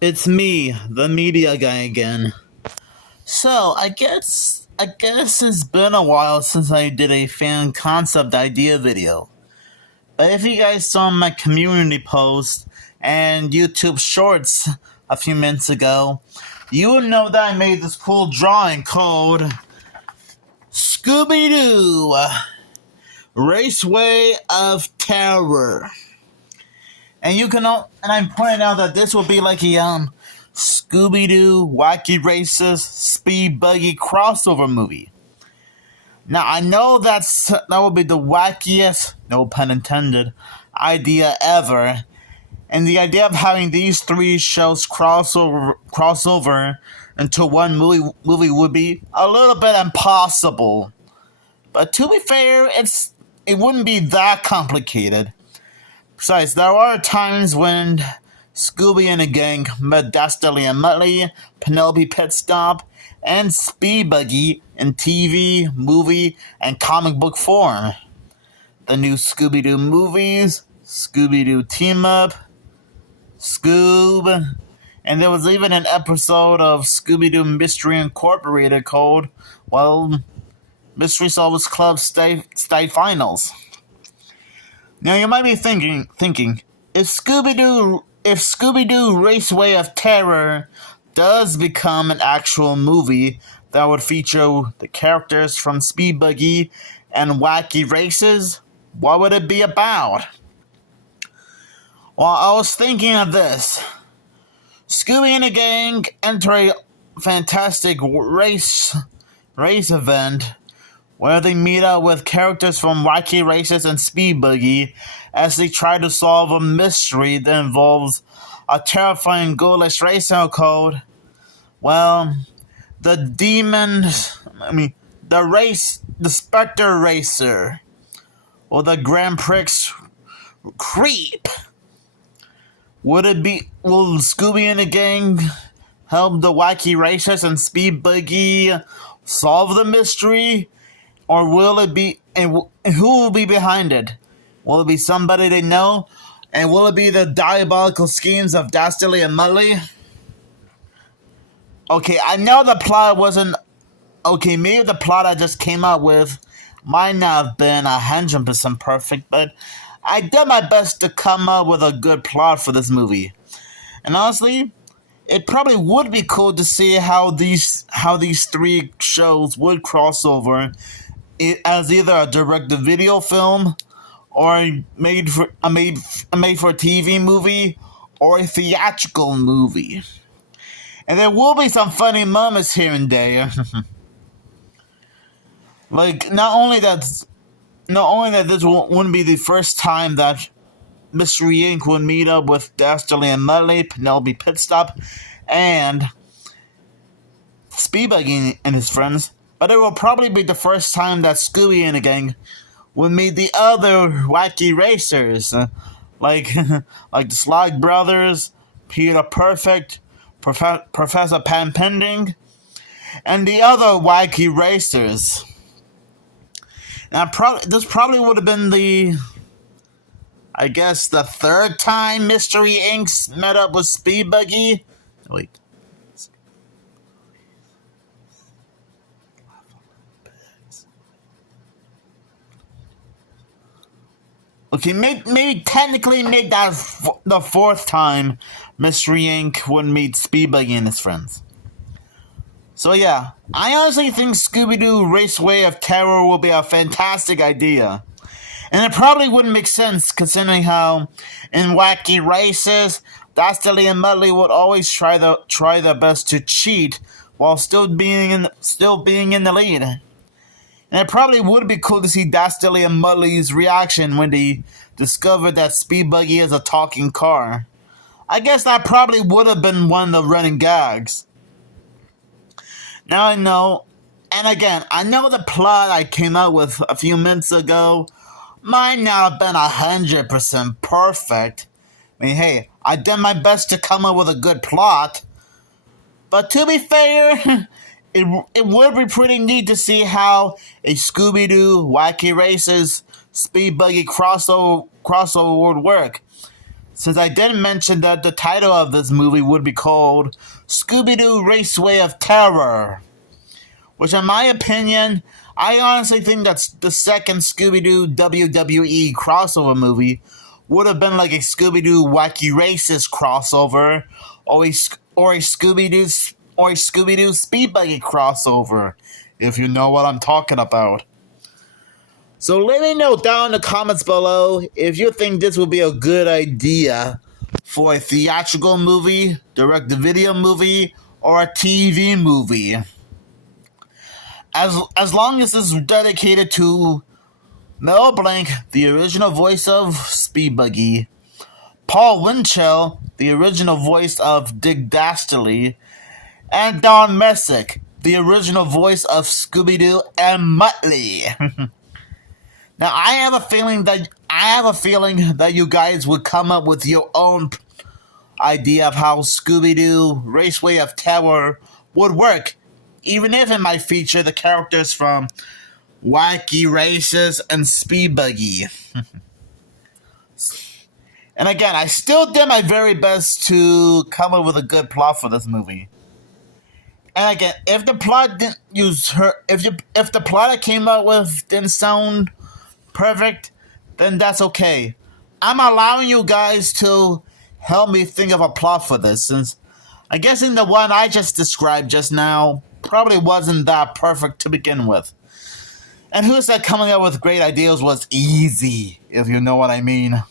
It's me, the media guy again. So, I guess it's been a while since I did a fan concept idea video. But if you guys saw my community post and YouTube shorts a few minutes ago, you would know that I made this cool drawing called Scooby-Doo Raceway of Terror. And I'm pointing out that this will be like a Scooby-Doo Wacky Races Speed Buggy crossover movie. Now I know that will be the wackiest, no pun intended, idea ever, and the idea of having these three shows crossover into one movie would be a little bit impossible. But to be fair, it wouldn't be that complicated. Besides, there are times when Scooby and the gang met Dastardly and Muttley, Penelope Pitstop, and Speed Buggy in TV, movie, and comic book form. The new Scooby-Doo movies, Scooby-Doo Team Up, Scoob, and there was even an episode of Scooby-Doo Mystery Incorporated called, Mystery Solvers Club Stay Finals. Now you might be thinking, if Scooby-Doo Raceway of Terror does become an actual movie that would feature the characters from Speed Buggy and Wacky Races, what would it be about? Well, I was thinking of this. Scooby and the gang enter a fantastic race event where they meet up with characters from Wacky Races and Speed Buggy as they try to solve a mystery that involves a terrifying ghoulish racer called, the Spectre Racer, or the Grand Prix Creep. Will Scooby and the gang help the Wacky Racers and Speed Buggy solve the mystery? Or will it be, and who will be behind it? Will it be somebody they know? And will it be the diabolical schemes of Dastardly and Muttley? Okay, I know the plot wasn't... Okay, maybe the plot I just came up with might not have been 100% perfect, but I did my best to come up with a good plot for this movie. And honestly, it probably would be cool to see how these three shows would cross over as either a direct-to-video film, or a made for TV movie, or a theatrical movie. And there will be some funny moments here and there. Like not only that this wouldn't be the first time that Mystery Inc. would meet up with Dastardly and Muttley, Penelope Pitstop, and Speed Buggy and his friends, but it will probably be the first time that Scooby and the gang will meet the other wacky racers, like the Slog Brothers, Peter Perfect, Professor Pan Pending, and the other wacky racers. Now, this probably would have been the third time Mystery Inc. met up with Speed Buggy. Wait. Okay, maybe technically make that the fourth time Mystery Inc. would meet Speed Buggy and his friends. So yeah, I honestly think Scooby-Doo Raceway of Terror will be a fantastic idea. And it probably wouldn't make sense considering how in Wacky Races, Dastardly and Muttley would always try their best to cheat while still being in the lead. And it probably would be cool to see Dastardly and Muttley's reaction when they discovered that Speed Buggy is a talking car. I guess that probably would have been one of the running gags. Now I know, and again, I know the plot I came up with a few minutes ago might not have been 100% perfect. I mean, hey, I did my best to come up with a good plot. But to be fair, it would be pretty neat to see how a Scooby-Doo Wacky Races Speed Buggy crossover would work. since I did mention that the title of this movie would be called Scooby-Doo Raceway of Terror, which in my opinion, I honestly think that's the second Scooby-Doo WWE crossover movie would have been like a Scooby-Doo Wacky Races crossover, or a Scooby-Doo Speed Buggy crossover, if you know what I'm talking about. So let me know down in the comments below if you think this would be a good idea for a theatrical movie, direct-to-video movie, or a TV movie. As long as it's dedicated to Mel Blanc, the original voice of Speed Buggy, Paul Winchell, the original voice of Dick Dastardly, and Don Messick, the original voice of Scooby-Doo and Muttley. Now, I have a feeling that you guys would come up with your own idea of how Scooby-Doo Raceway of Terror would work, even if it might feature the characters from Wacky Races and Speed Buggy. And again, I still did my very best to come up with a good plot for this movie. And again, if the plot didn't use her, if the plot I came up with didn't sound perfect, then that's okay. I'm allowing you guys to help me think of a plot for this, since I guess in the one I just described just now probably wasn't that perfect to begin with. And who said coming up with great ideas was easy, if you know what I mean.